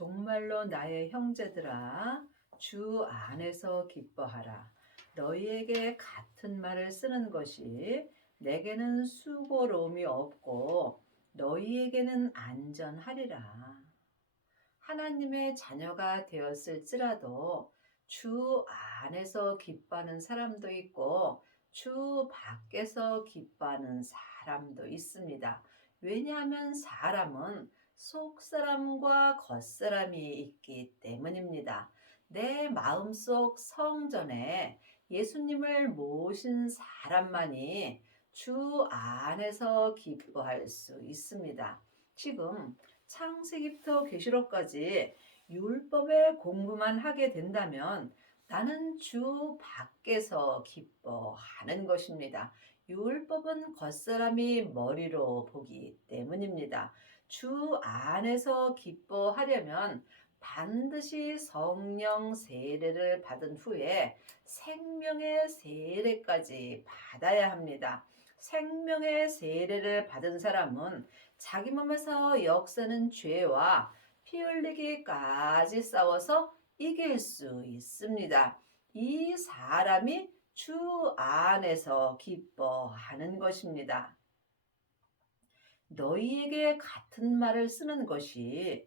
정말로 나의 형제들아, 주 안에서 기뻐하라. 너희에게 같은 말을 쓰는 것이 내게는 수고로움이 없고 너희에게는 안전하리라. 하나님의 자녀가 되었을지라도 주 안에서 기뻐하는 사람도 있고 주 밖에서 기뻐하는 사람도 있습니다. 왜냐하면 사람은 속사람과 겉사람이 있기 때문입니다. 내 마음속 성전에 예수님을 모신 사람만이 주 안에서 기뻐할 수 있습니다. 지금 창세기부터 계시록까지 율법의 공부만 하게 된다면 나는 주 밖에서 기뻐하는 것입니다. 율법은 겉사람이 머리로 보기 때문입니다. 주 안에서 기뻐하려면 반드시 성령 세례를 받은 후에 생명의 세례까지 받아야 합니다. 생명의 세례를 받은 사람은 자기 몸에서 역사는 죄와 피 흘리기까지 싸워서 이길 수 있습니다. 이 사람이 주 안에서 기뻐하는 것입니다. 너희에게 같은 말을 쓰는 것이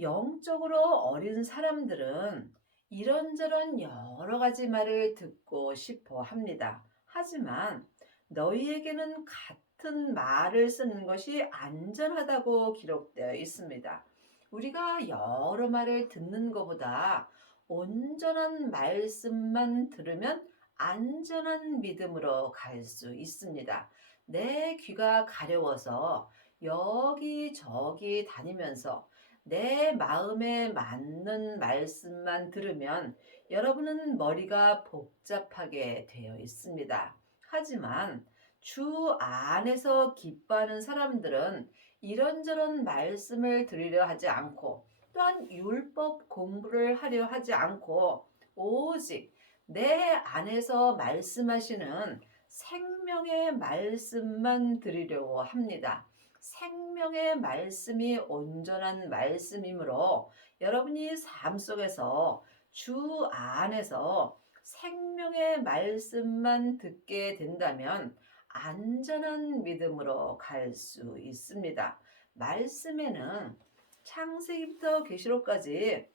영적으로 어린 사람들은 이런저런 여러 가지 말을 듣고 싶어 합니다. 하지만 너희에게는 같은 말을 쓰는 것이 안전하다고 기록되어 있습니다. 우리가 여러 말을 듣는 것보다 온전한 말씀만 들으면 안전한 믿음으로 갈 수 있습니다. 내 귀가 가려워서 여기저기 다니면서 내 마음에 맞는 말씀만 들으면 여러분은 머리가 복잡하게 되어 있습니다. 하지만 주 안에서 기뻐하는 사람들은 이런저런 말씀을 들으려 하지 않고 또한 율법 공부를 하려 하지 않고 오직 내 안에서 말씀하시는 생명의 말씀만 들으려고 합니다. 생명의 말씀이 온전한 말씀이므로 여러분이 삶 속에서 주 안에서 생명의 말씀만 듣게 된다면 안전한 믿음으로 갈 수 있습니다. 말씀에는 창세기부터 계시록까지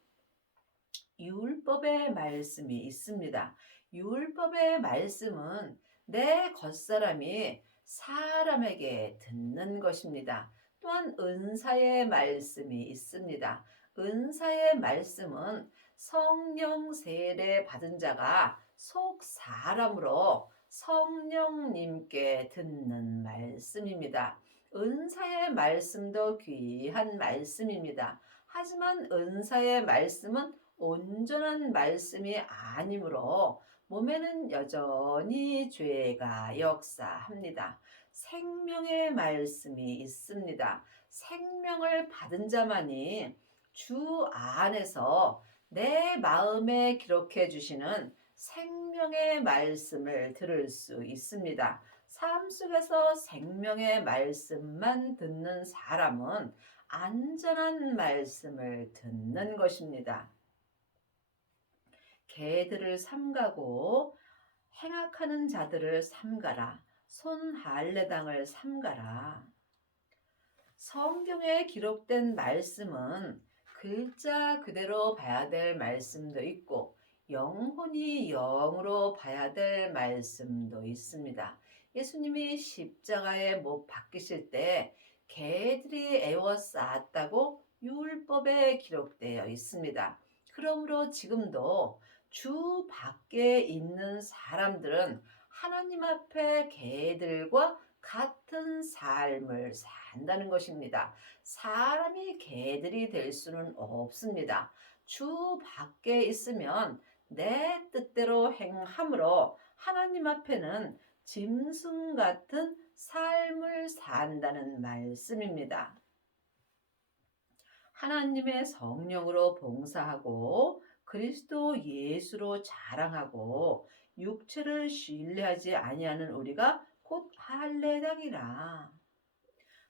율법의 말씀이 있습니다. 율법의 말씀은 내 겉사람이 사람에게 듣는 것입니다. 또한 은사의 말씀이 있습니다. 은사의 말씀은 성령 세례 받은 자가 속 사람으로 성령님께 듣는 말씀입니다. 은사의 말씀도 귀한 말씀입니다. 하지만 은사의 말씀은 온전한 말씀이 아니므로 몸에는 여전히 죄가 역사합니다. 생명의 말씀이 있습니다. 생명을 받은 자만이 주 안에서 내 마음에 기록해 주시는 생명의 말씀을 들을 수 있습니다. 삶 속에서 생명의 말씀만 듣는 사람은 안전한 말씀을 듣는 것입니다. 개들을 삼가고 행악하는 자들을 삼가라. 손할례당을 삼가라. 성경에 기록된 말씀은 글자 그대로 봐야 될 말씀도 있고 영혼이 영으로 봐야 될 말씀도 있습니다. 예수님이 십자가에 못 박히실 때 개들이 애워쌌다고 율법에 기록되어 있습니다. 그러므로 지금도 주 밖에 있는 사람들은 하나님 앞에 개들과 같은 삶을 산다는 것입니다. 사람이 개들이 될 수는 없습니다. 주 밖에 있으면 내 뜻대로 행함으로 하나님 앞에는 짐승 같은 삶을 산다는 말씀입니다. 하나님의 성령으로 봉사하고 그리스도 예수로 자랑하고 육체를 신뢰하지 아니하는 우리가 곧 할례당이라.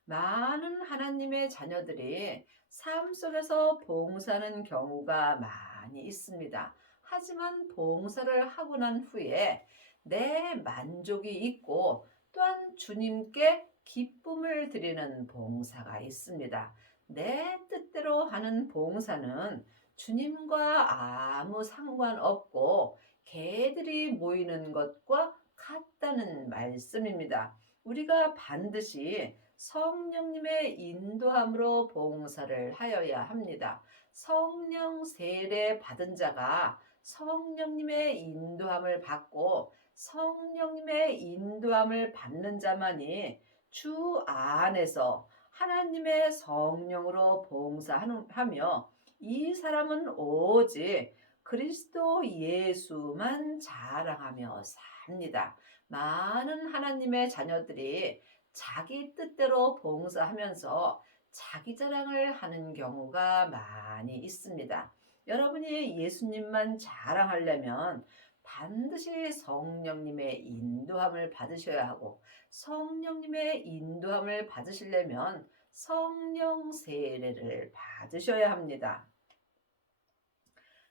많은 하나님 하나님의 자녀들이 삶 속에서 봉사하는 경우가 많이 있습니다. 하지만 봉사를 하고 난 후에 내 만족이 있고 또한 주님께 기쁨을 드리는 봉사가 있습니다. 내 뜻대로 하는 봉사는 주님과 아무 상관없고 개들이 모이는 것과 같다는 말씀입니다. 우리가 반드시 성령님의 인도함으로 봉사를 하여야 합니다. 성령 세례 받은 자가 성령님의 인도함을 받고 성령님의 인도함을 받는 자만이 주 안에서 하나님의 성령으로 봉사하며 이 사람은 오직 그리스도 예수만 자랑하며 삽니다. 많은 하나님의 자녀들이 자기 뜻대로 봉사하면서 자기 자랑을 하는 경우가 많이 있습니다. 여러분이 예수님만 자랑하려면 반드시 성령님의 인도함을 받으셔야 하고 성령님의 인도함을 받으시려면 성령 세례를 받으셔야 합니다.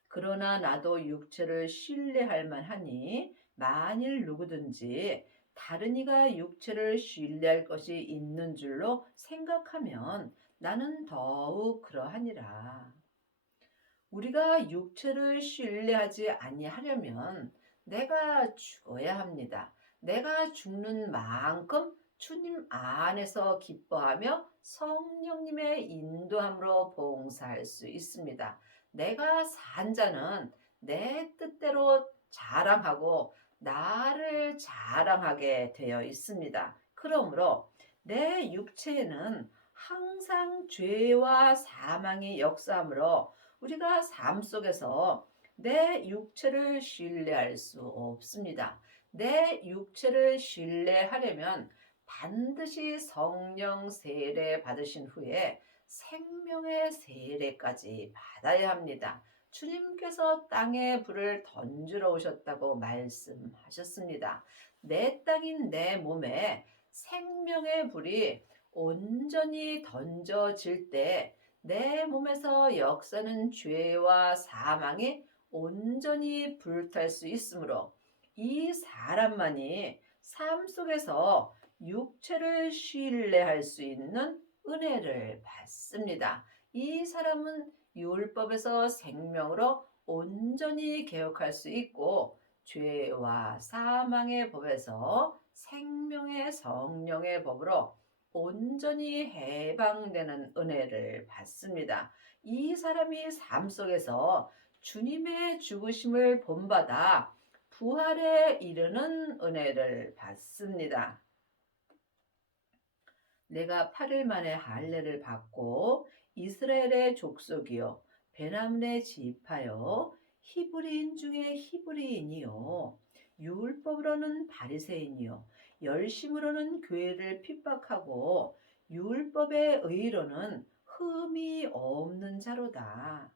그러나 나도 육체를 신뢰할 만하니 만일 누구든지 다른 이가 육체를 신뢰할 것이 있는 줄로 생각하면 나는 더욱 그러하니라. 우리가 육체를 신뢰하지 아니하려면 내가 죽어야 합니다. 내가 죽는 만큼 주님 안에서 기뻐하며 성령님의 인도함으로 봉사할 수 있습니다. 내가 산 자는 내 뜻대로 자랑하고 나를 자랑하게 되어 있습니다. 그러므로 내 육체에는 항상 죄와 사망이 역사하므로 우리가 삶 속에서 내 육체를 신뢰할 수 없습니다. 내 육체를 신뢰하려면 반드시 성령 세례 받으신 후에 생명의 세례까지 받아야 합니다. 주님께서 땅에 불을 던지러 오셨다고 말씀하셨습니다. 내 땅인 내 몸에 생명의 불이 온전히 던져질 때 내 몸에서 역사는 죄와 사망이 온전히 불탈 수 있으므로 이 사람만이 삶 속에서 육체를 신뢰할 수 있는 은혜를 받습니다. 이 사람은 율법에서 생명으로 온전히 개혁할 수 있고 죄와 사망의 법에서 생명의 성령의 법으로 온전히 해방되는 은혜를 받습니다. 이 사람이 삶 속에서 주님의 죽으심을 본받아 부활에 이르는 은혜를 받습니다. 내가 8일 만에 할례를 받고 이스라엘의 족속이요 베냐민의 지파요 히브리인 중에 히브리인이요 율법으로는 바리새인이요 열심으로는 교회를 핍박하고 율법의 의로는 흠이 없는 자로다.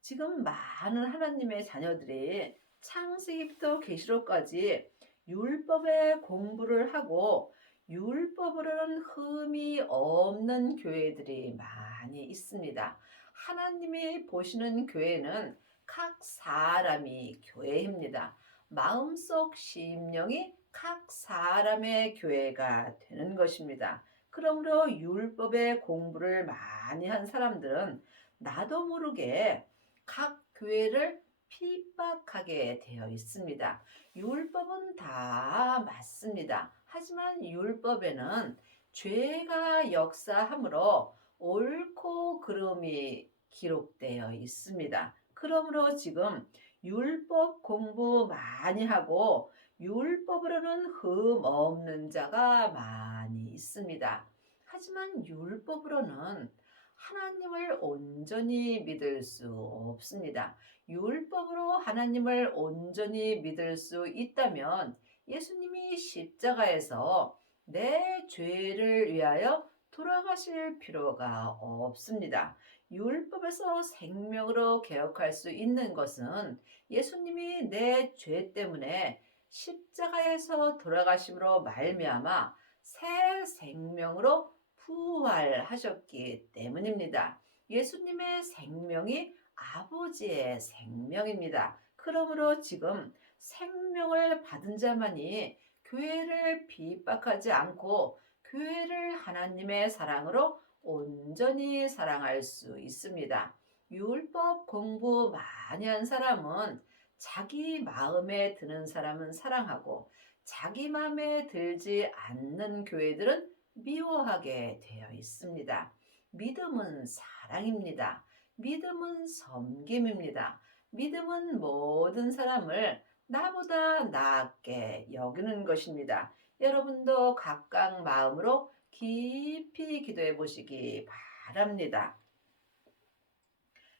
지금 많은 하나님의 자녀들이 창세기부터 계시록까지 율법의 공부를 하고 율법으로는 흠이 없는 교회들이 많이 있습니다. 하나님이 보시는 교회는 각 사람이 교회입니다. 마음속 심령이 각 사람의 교회가 되는 것입니다. 그러므로 율법의 공부를 많이 한 사람들은 나도 모르게 각 교회를 핍박하게 되어 있습니다. 율법은 다 맞습니다. 하지만 율법에는 죄가 역사하므로 옳고 그름이 기록되어 있습니다. 그러므로 지금 율법 공부 많이 하고 율법으로는 흠 없는 자가 많이 있습니다. 하지만 율법으로는 하나님을 온전히 믿을 수 없습니다. 율법으로 하나님을 온전히 믿을 수 있다면 예수님이 십자가에서 내 죄를 위하여 돌아가실 필요가 없습니다. 율법에서 생명으로 개혁할 수 있는 것은 예수님이 내 죄 때문에 십자가에서 돌아가심으로 말미암아 새 생명으로 부활하셨기 때문입니다. 예수님의 생명이 아버지의 생명입니다. 그러므로 지금 생명을 받은 자만이 교회를 핍박하지 않고 교회를 하나님의 사랑으로 온전히 사랑할 수 있습니다. 율법 공부 많이 한 사람은 자기 마음에 드는 사람은 사랑하고 자기 마음에 들지 않는 교회들은 미워하게 되어 있습니다. 믿음은 사랑입니다. 믿음은 섬김입니다. 믿음은 모든 사람을 나보다 낫게 여기는 것입니다. 여러분도 각각 마음으로 깊이 기도해 보시기 바랍니다.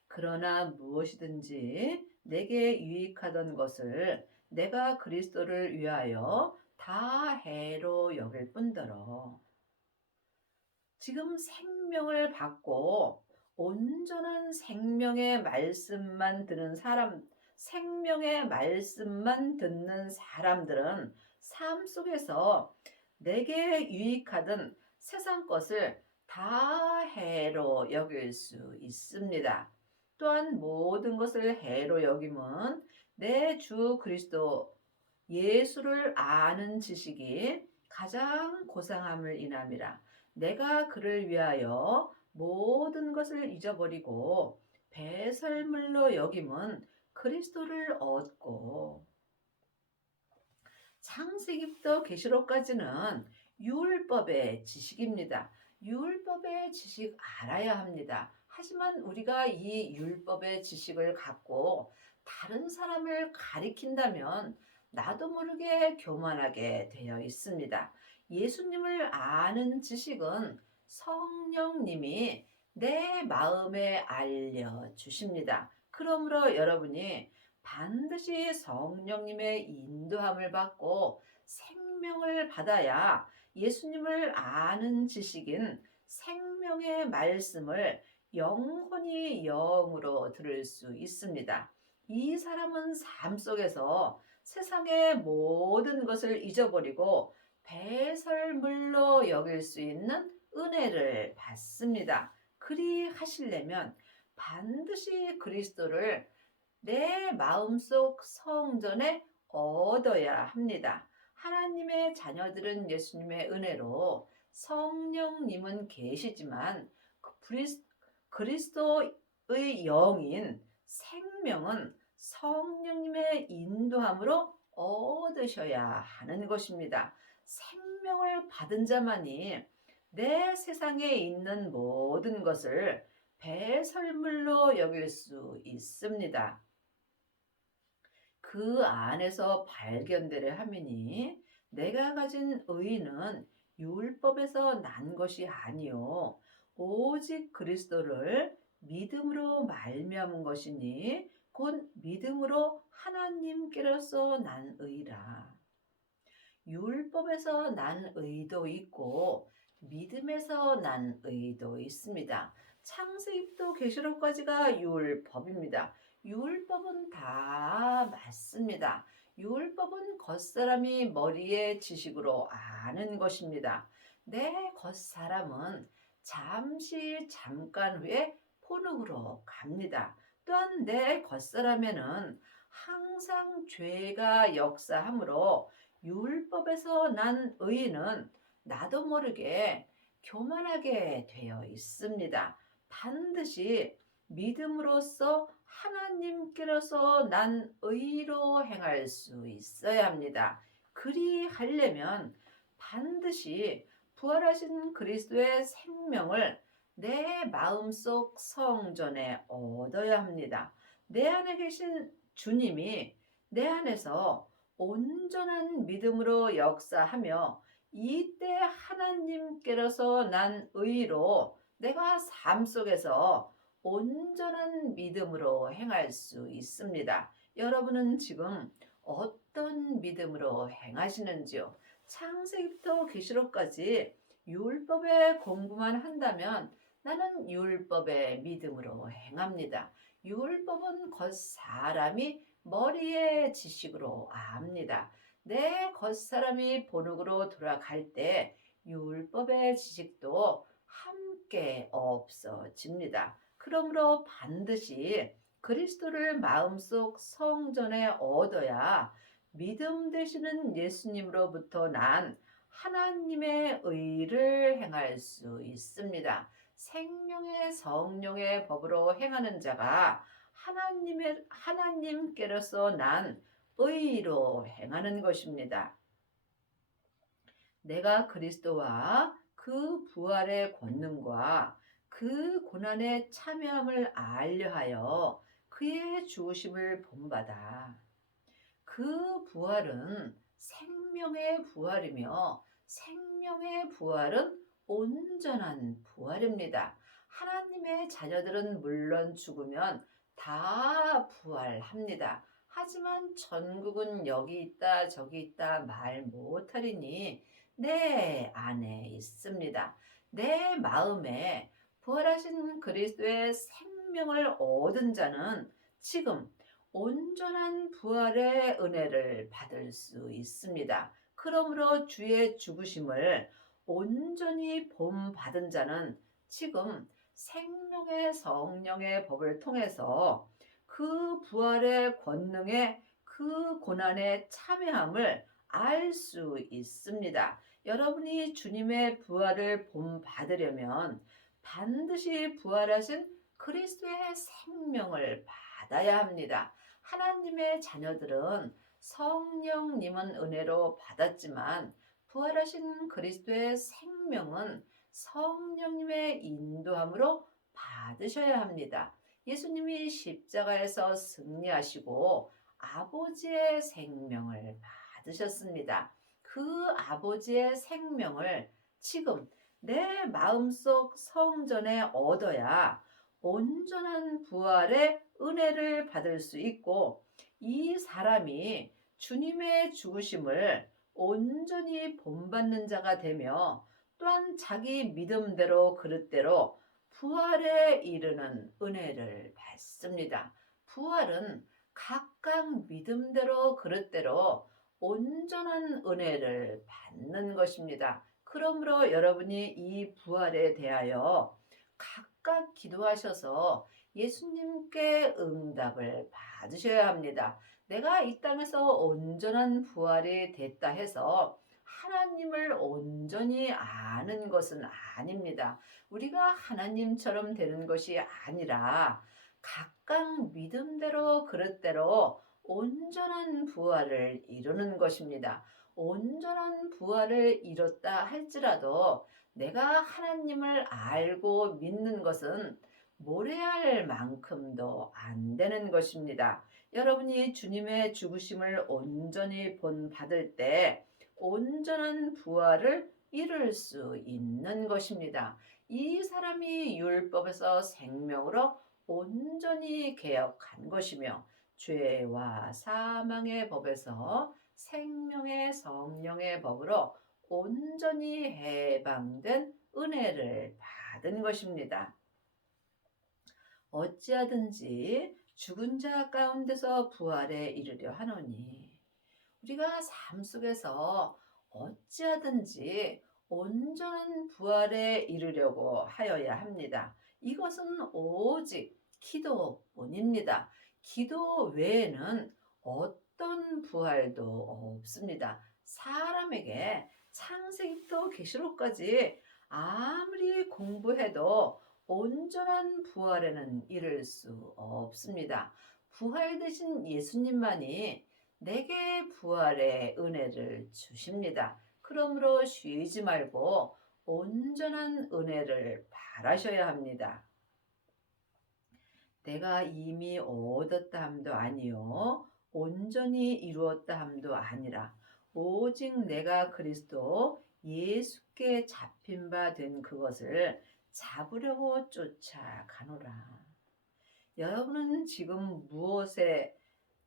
그러나 무엇이든지 내게 유익하던 것을 내가 그리스도를 위하여 다 해로 여길 뿐더러 지금 생명을 받고 온전한 생명의 말씀만 듣는 사람, 생명의 말씀만 듣는 사람들은 삶 속에서 내게 유익하던 세상 것을 다 해로 여길 수 있습니다. 또한 모든 것을 해로 여김은 내 주 그리스도 예수를 아는 지식이 가장 고상함을 인함이라. 내가 그를 위하여 모든 것을 잊어버리고 배설물로 여김은 그리스도를 얻고 창세기부터 계시록까지는 율법의 지식입니다. 율법의 지식 알아야 합니다. 하지만 우리가 이 율법의 지식을 갖고 다른 사람을 가리킨다면 나도 모르게 교만하게 되어 있습니다. 예수님을 아는 지식은 성령님이 내 마음에 알려주십니다. 그러므로 여러분이 반드시 성령님의 인도함을 받고 생명을 받아야 예수님을 아는 지식인 생명의 말씀을 영혼이 영으로 들을 수 있습니다. 이 사람은 삶 속에서 세상의 모든 것을 잊어버리고 배설물로 여길 수 있는 은혜를 받습니다. 그리 하시려면 반드시 그리스도를 내 마음속 성전에 얻어야 합니다. 하나님의 자녀들은 예수님의 은혜로 성령님은 계시지만 그리스도의 영인 생명은 성령님의 인도함으로 얻으셔야 하는 것입니다. 생명을 받은 자만이 내 세상에 있는 모든 것을 배설물로 여길 수 있습니다. 그 안에서 발견되려 함이니 내가 가진 의는 율법에서 난 것이 아니요 오직 그리스도를 믿음으로 말미암은 것이니 곧 믿음으로 하나님께로서 난 의라. 율법에서 난 의도 있고 믿음에서 난 의도 있습니다. 창세기부터 계시록까지가 율법입니다. 율법은 다 맞습니다. 율법은 겉사람이 머리에 지식으로 아는 것입니다. 내 겉사람은 잠깐 후에 포룩으로 갑니다. 또한 내 겉사람에는 항상 죄가 역사하므로 율법에서 난 의는 나도 모르게 교만하게 되어 있습니다. 반드시 믿음으로써 하나님께로서 난 의로 행할 수 있어야 합니다. 그리 하려면 반드시 부활하신 그리스도의 생명을 내 마음속 성전에 얻어야 합니다. 내 안에 계신 주님이 내 안에서 온전한 믿음으로 역사하며 이때 하나님께로서 난 의로 내가 삶 속에서 온전한 믿음으로 행할 수 있습니다. 여러분은 지금 어떤 믿음으로 행하시는지요? 창세기부터 계시록까지 율법의 공부만 한다면 나는 율법의 믿음으로 행합니다. 율법은 겉사람이 머리의 지식으로 압니다. 내 겉사람이 본흙으로 돌아갈 때 율법의 지식도 쉽게 없어집니다. 그러므로 반드시 그리스도를 마음속 성전에 얻어야 믿음 되시는 예수님으로부터 난 하나님의 의를 행할 수 있습니다. 생명의 성령의 법으로 행하는 자가 하나님께로서 난 의로 행하는 것입니다. 내가 그리스도와 그 부활의 권능과 그 고난의 참여함을 알려하여 그의 죽으심을 본받아. 그 부활은 생명의 부활이며 생명의 부활은 온전한 부활입니다. 하나님의 자녀들은 물론 죽으면 다 부활합니다. 하지만 천국은 여기 있다 저기 있다 말 못하리니 내 안에 있습니다. 내 마음에 부활하신 그리스도의 생명을 얻은 자는 지금 온전한 부활의 은혜를 받을 수 있습니다. 그러므로 주의 죽으심을 온전히 본받은 자는 지금 생명의 성령의 법을 통해서 그 부활의 권능에 그 고난의 참여함을 알 수 있습니다. 여러분이 주님의 부활을 본받으려면 반드시 부활하신 그리스도의 생명을 받아야 합니다. 하나님의 자녀들은 성령님은 은혜로 받았지만 부활하신 그리스도의 생명은 성령님의 인도함으로 받으셔야 합니다. 예수님이 십자가에서 승리하시고 아버지의 생명을 받으셨습니다. 그 아버지의 생명을 지금 내 마음속 성전에 얻어야 온전한 부활의 은혜를 받을 수 있고 이 사람이 주님의 죽으심을 온전히 본받는 자가 되며 또한 자기 믿음대로 그릇대로 부활에 이르는 은혜를 받습니다. 부활은 각각 믿음대로 그릇대로 온전한 은혜를 받는 것입니다. 그러므로 여러분이 이 부활에 대하여 각각 기도하셔서 예수님께 응답을 받으셔야 합니다. 내가 이 땅에서 온전한 부활이 됐다 해서 하나님을 온전히 아는 것은 아닙니다. 우리가 하나님처럼 되는 것이 아니라 각각 믿음대로 그릇대로 온전한 부활을 이루는 것입니다. 온전한 부활을 이뤘다 할지라도 내가 하나님을 알고 믿는 것은 모래알 만큼도 안 되는 것입니다. 여러분이 주님의 죽으심을 온전히 본받을 때 온전한 부활을 이룰 수 있는 것입니다. 이 사람이 율법에서 생명으로 온전히 개혁한 것이며 죄와 사망의 법에서 생명의 성령의 법으로 온전히 해방된 은혜를 받은 것입니다. 어찌하든지 죽은 자 가운데서 부활에 이르려 하노니 우리가 삶 속에서 어찌하든지 온전한 부활에 이르려고 하여야 합니다. 이것은 오직 기도뿐입니다. 기도 외에는 어떤 부활도 없습니다. 사람에게 창세기부터 계시록까지 아무리 공부해도 온전한 부활에는 이를 수 없습니다. 부활 되신 예수님만이 내게 부활의 은혜를 주십니다. 그러므로 쉬지 말고 온전한 은혜를 바라셔야 합니다. 내가 이미 얻었다 함도 아니요 온전히 이루었다 함도 아니라 오직 내가 그리스도 예수께 잡힌 바 된 그것을 잡으려고 쫓아가노라. 여러분은 지금 무엇에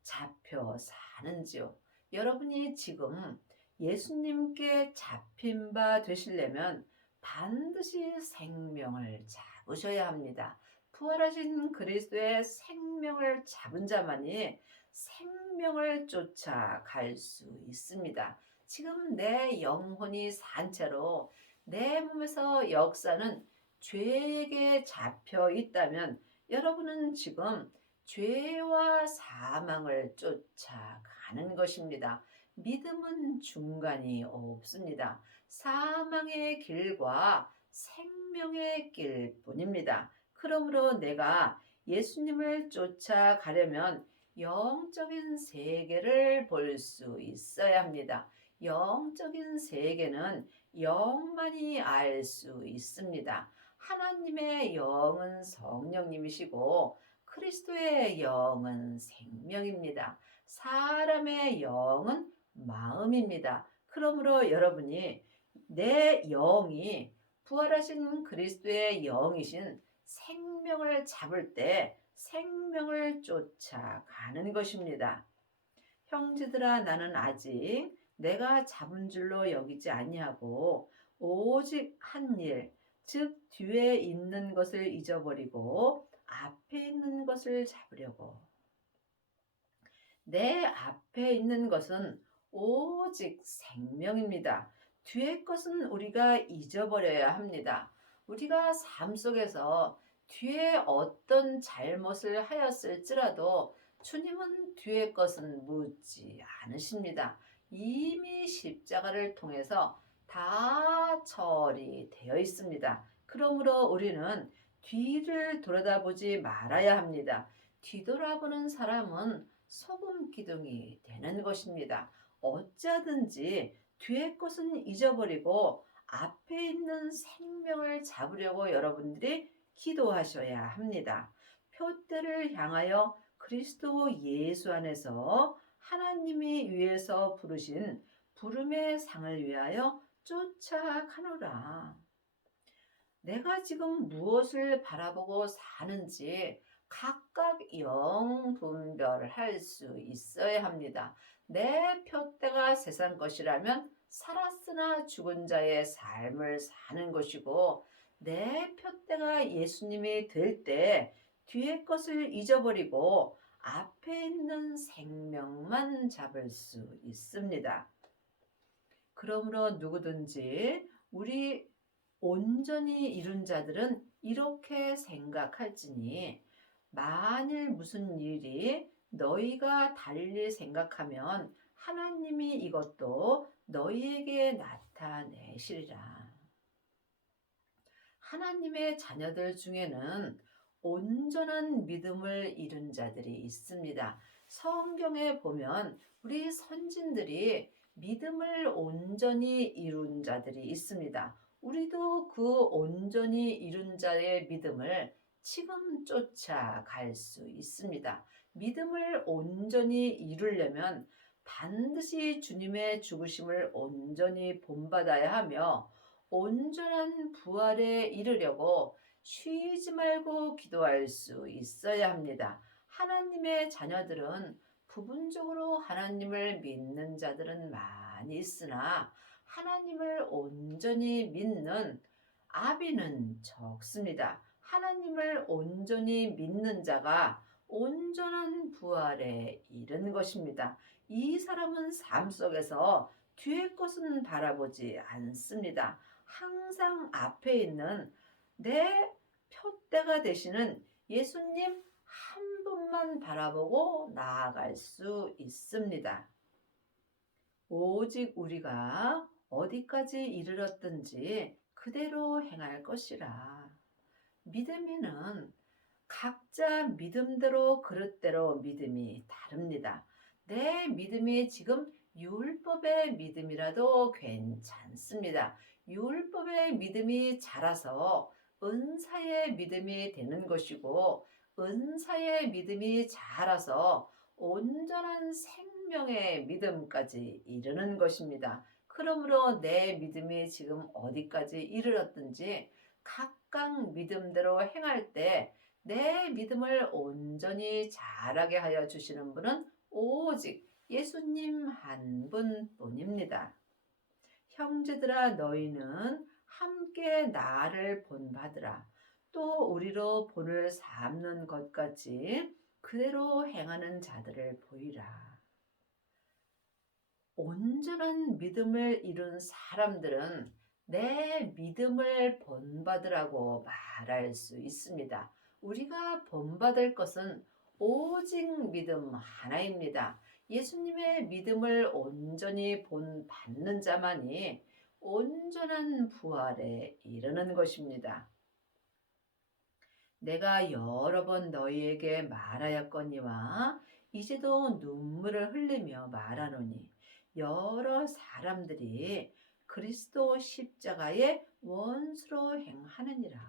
잡혀 사는지요? 여러분이 지금 예수님께 잡힌 바 되시려면 반드시 생명을 잡으셔야 합니다. 부활하신 그리스도의 생명을 잡은 자만이 생명을 쫓아갈 수 있습니다. 지금 내 영혼이 산 채로 내 몸에서 역사는 죄에게 잡혀 있다면 여러분은 지금 죄와 사망을 쫓아가는 것입니다. 믿음은 중간이 없습니다. 사망의 길과 생명의 길뿐입니다. 그러므로 내가 예수님을 쫓아가려면 영적인 세계를 볼 수 있어야 합니다. 영적인 세계는 영만이 알 수 있습니다. 하나님의 영은 성령님이시고 그리스도의 영은 생명입니다. 사람의 영은 마음입니다. 그러므로 여러분이 내 영이 부활하신 그리스도의 영이신 생명을 잡을 때 생명을 쫓아가는 것입니다. 형제들아 나는 아직 내가 잡은 줄로 여기지 아니하고 오직 한 일, 즉 뒤에 있는 것을 잊어버리고 앞에 있는 것을 잡으려고. 내 앞에 있는 것은 오직 생명입니다. 뒤의 것은 우리가 잊어버려야 합니다. 우리가 삶 속에서 뒤에 어떤 잘못을 하였을지라도 주님은 뒤의 것은 묻지 않으십니다. 이미 십자가를 통해서 다 처리되어 있습니다. 그러므로 우리는 뒤를 돌아다보지 말아야 합니다. 뒤돌아보는 사람은 소금 기둥이 되는 것입니다. 어찌하든지 뒤의 것은 잊어버리고 앞에 있는 생명을 잡으려고 여러분들이 기도하셔야 합니다. 표대를 향하여 그리스도 예수 안에서 하나님이 위에서 부르신 부름의 상을 위하여 쫓아가노라. 내가 지금 무엇을 바라보고 사는지 각각 영분별할 수 있어야 합니다. 내 표대가 세상 것이라면 살았으나 죽은 자의 삶을 사는 것이고 내 표대가 예수님이 될 때 뒤의 것을 잊어버리고 앞에 있는 생명만 잡을 수 있습니다. 그러므로 누구든지 우리 온전히 이룬 자들은 이렇게 생각할지니 만일 무슨 일이 너희가 달리 생각하면 하나님이 이것도 너희에게 나타내시리라. 하나님의 자녀들 중에는 온전한 믿음을 이룬 자들이 있습니다. 성경에 보면 우리 선진들이 믿음을 온전히 이룬 자들이 있습니다. 우리도 그 온전히 이룬 자의 믿음을 지금 쫓아갈 수 있습니다. 믿음을 온전히 이루려면 반드시 주님의 죽으심을 온전히 본받아야 하며 온전한 부활에 이르려고 쉬지 말고 기도할 수 있어야 합니다. 하나님의 자녀들은 부분적으로 하나님을 믿는 자들은 많이 있으나 하나님을 온전히 믿는 아비는 적습니다. 하나님을 온전히 믿는 자가 온전한 부활에 이른 것입니다. 이 사람은 삶 속에서 뒤의 것은 바라보지 않습니다. 항상 앞에 있는 내 표대가 되시는 예수님 한 분만 바라보고 나아갈 수 있습니다. 오직 우리가 어디까지 이르렀든지 그대로 행할 것이라. 믿음에는 각자 믿음대로 그릇대로 믿음이 다릅니다. 내 믿음이 지금 율법의 믿음이라도 괜찮습니다. 율법의 믿음이 자라서 은사의 믿음이 되는 것이고 은사의 믿음이 자라서 온전한 생명의 믿음까지 이르는 것입니다. 그러므로 내 믿음이 지금 어디까지 이르렀든지 각각 믿음대로 행할 때 내 믿음을 온전히 자라게 하여 주시는 분은 오직 예수님 한 분뿐입니다. 형제들아 너희는 함께 나를 본받으라. 또 우리로 본을 삼는 것 같이 그대로 행하는 자들을 보이라. 온전한 믿음을 이룬 사람들은 내 믿음을 본받으라고 말할 수 있습니다. 우리가 본받을 것은 오직 믿음 하나입니다. 예수님의 믿음을 온전히 본받는 자만이 온전한 부활에 이르는 것입니다. 내가 여러 번 너희에게 말하였거니와 이제도 눈물을 흘리며 말하노니 여러 사람들이 그리스도 십자가의 원수로 행하느니라.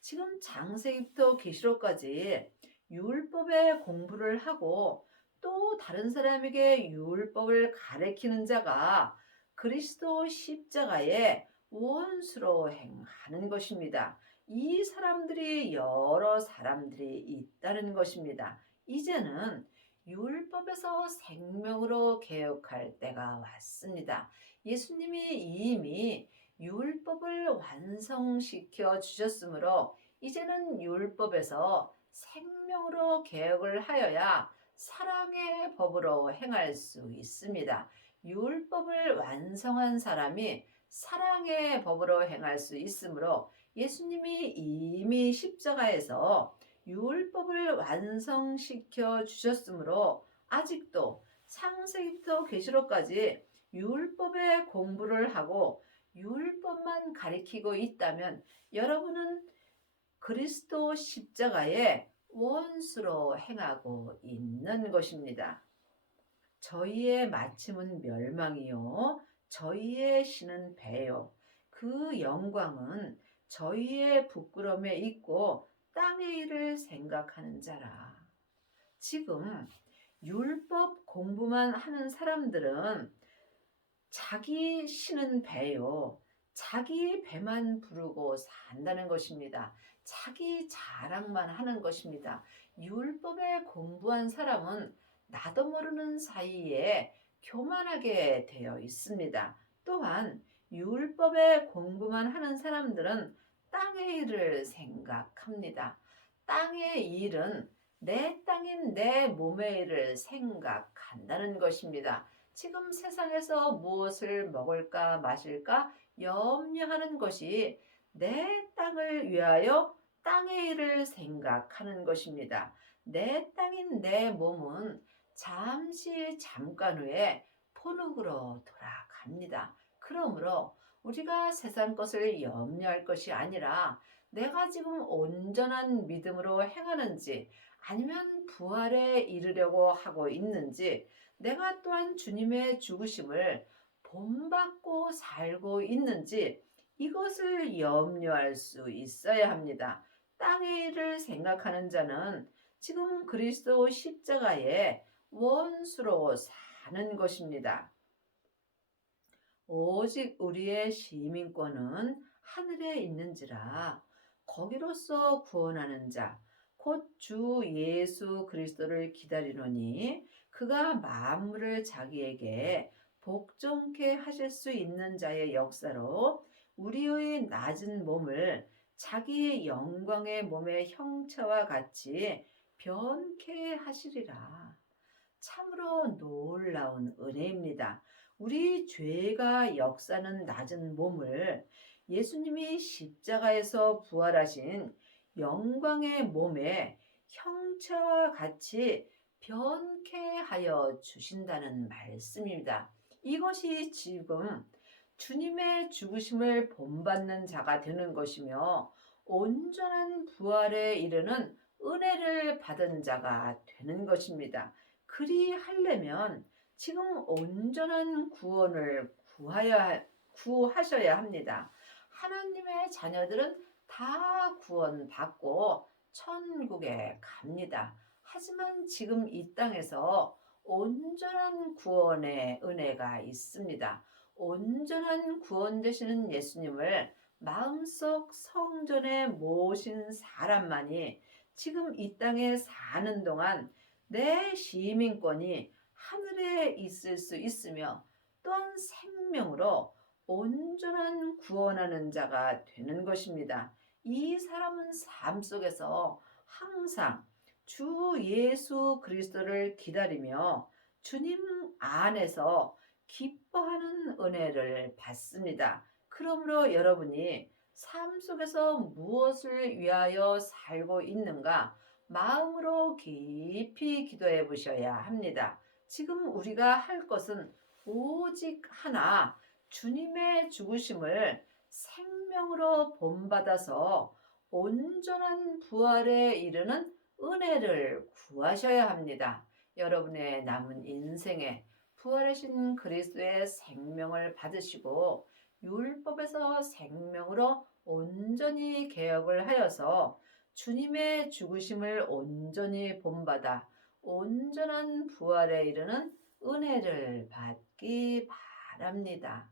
지금 창세기부터 계시록까지 율법의 공부를 하고 또 다른 사람에게 율법을 가르치는 자가 그리스도 십자가의 원수로 행하는 것입니다. 이 사람들이 여러 사람들이 있다는 것입니다. 이제는 율법에서 생명으로 개혁할 때가 왔습니다. 예수님이 이미 율법을 완성시켜 주셨으므로 이제는 율법에서 생명으로 개혁을 하여야 사랑의 법으로 행할 수 있습니다. 율법을 완성한 사람이 사랑의 법으로 행할 수 있으므로 예수님이 이미 십자가에서 율법을 완성시켜 주셨으므로 아직도 창세기부터 계시록까지 율법의 공부를 하고 율법만 가리키고 있다면 여러분은 그리스도 십자가의 원수로 행하고 있는 것입니다. 저희의 마침은 멸망이요 저희의 신은 배요 그 영광은 저희의 부끄러움에 있고 땅의 일을 생각하는 자라. 지금 율법 공부만 하는 사람들은 자기 신은 배요. 자기 배만 부르고 산다는 것입니다. 자기 자랑만 하는 것입니다. 율법에 공부한 사람은 나도 모르는 사이에 교만하게 되어 있습니다. 또한 율법에 공부만 하는 사람들은 땅의 일을 생각합니다. 땅의 일은 내 땅인 내 몸의 일을 생각한다는 것입니다. 지금 세상에서 무엇을 먹을까 마실까 염려하는 것이 내 땅을 위하여 땅의 일을 생각하는 것입니다. 내 땅인 내 몸은 잠깐 후에 포룩으로 돌아갑니다. 그러므로 우리가 세상 것을 염려할 것이 아니라 내가 지금 온전한 믿음으로 행하는지 아니면 부활에 이르려고 하고 있는지 내가 또한 주님의 죽으심을 본받고 살고 있는지 이것을 염려할 수 있어야 합니다. 땅의 일을 생각하는 자는 지금 그리스도 십자가의 원수로 사는 것입니다. 오직 우리의 시민권은 하늘에 있는지라 거기로서 구원하는 자 곧 주 예수 그리스도를 기다리노니 그가 만물을 자기에게 복종케 하실 수 있는 자의 역사로 우리의 낮은 몸을 자기의 영광의 몸의 형체와 같이 변케 하시리라. 참으로 놀라운 은혜입니다. 우리 죄가 역사는 낮은 몸을 예수님이 십자가에서 부활하신 영광의 몸의 형체와 같이 변케 하여 주신다는 말씀입니다. 이것이 지금 주님의 죽으심을 본받는 자가 되는 것이며 온전한 부활에 이르는 은혜를 받은 자가 되는 것입니다. 그리하려면 지금 온전한 구원을 구하셔야 합니다. 하나님의 자녀들은 다 구원받고 천국에 갑니다. 하지만 지금 이 땅에서 온전한 구원의 은혜가 있습니다. 온전한 구원 되시는 예수님을 마음속 성전에 모신 사람만이 지금 이 땅에 사는 동안 내 시민권이 하늘에 있을 수 있으며 또한 생명으로 온전한 구원하는 자가 되는 것입니다. 이 사람은 삶 속에서 항상 주 예수 그리스도를 기다리며 주님 안에서 기뻐하는 은혜를 받습니다. 그러므로 여러분이 삶 속에서 무엇을 위하여 살고 있는가 마음으로 깊이 기도해 보셔야 합니다. 지금 우리가 할 것은 오직 하나, 주님의 죽으심을 생명으로 본받아서 온전한 부활에 이르는 은혜를 구하셔야 합니다. 여러분의 남은 인생에 부활하신 그리스도의 생명을 받으시고 율법에서 생명으로 온전히 개혁을 하여서 주님의 죽으심을 온전히 본받아 온전한 부활에 이르는 은혜를 받기 바랍니다.